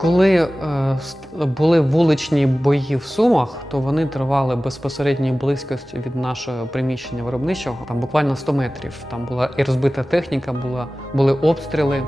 Коли е, були вуличні бої в Сумах, то вони тривали безпосередньо близькості від нашого приміщення виробничого, там буквально 100 метрів. Там була і розбита техніка, була, були обстріли.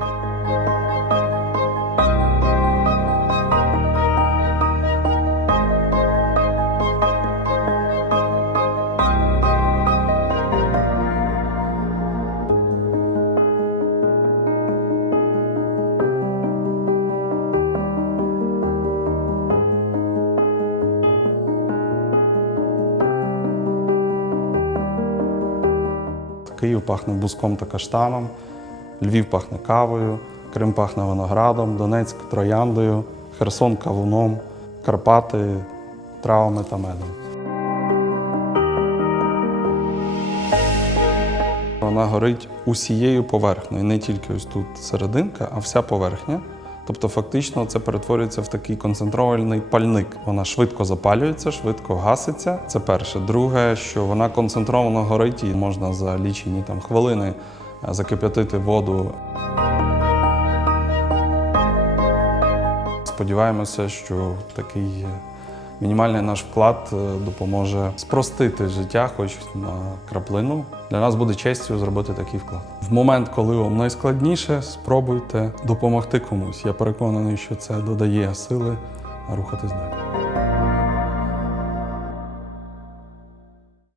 Київ пахне буском та каштаном, Львів пахне кавою, Крим пахне виноградом, Донецьк трояндою, Херсон кавуном, Карпати травами та медом. Вона горить усією поверхнею, не тільки ось тут серединка, а вся поверхня. Тобто, фактично, це перетворюється в такий концентрований пальник. Вона швидко запалюється, швидко гаситься. Це перше. Друге, що вона концентровано горить і можна за лічені там хвилини е, закип'ятити воду. Сподіваємося, що такий мінімальний наш вклад е, допоможе спростити життя, хоч на краплину. Для нас буде честю зробити такий вклад. В момент, коли вам найскладніше, спробуйте допомогти комусь. Я переконаний, що це додає сили рухатись далі.